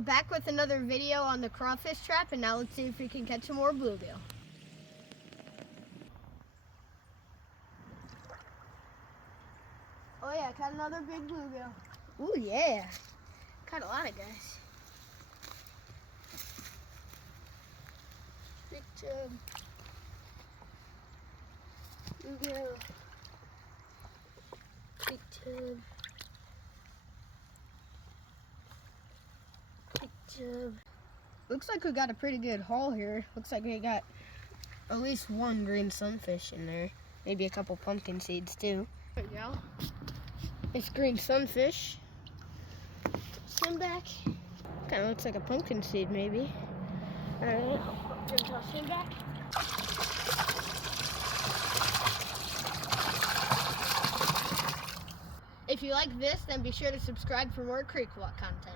we're back with another video on the crawfish trap, and now let's see if we can catch some more bluegill. Oh yeah, caught another big bluegill. Ooh yeah, caught a lot of guys. Big chub. Bluegill. Big chub. Big chub. Looks like we got a pretty good haul here. Looks like we got at least one green sunfish in there. Maybe a couple pumpkin seeds too. There we go. It's green sunfish. Swim back. Kind of looks like a pumpkin seed maybe. Alright, I'll swim back. If you like this, then be sure to subscribe for more creek walk content.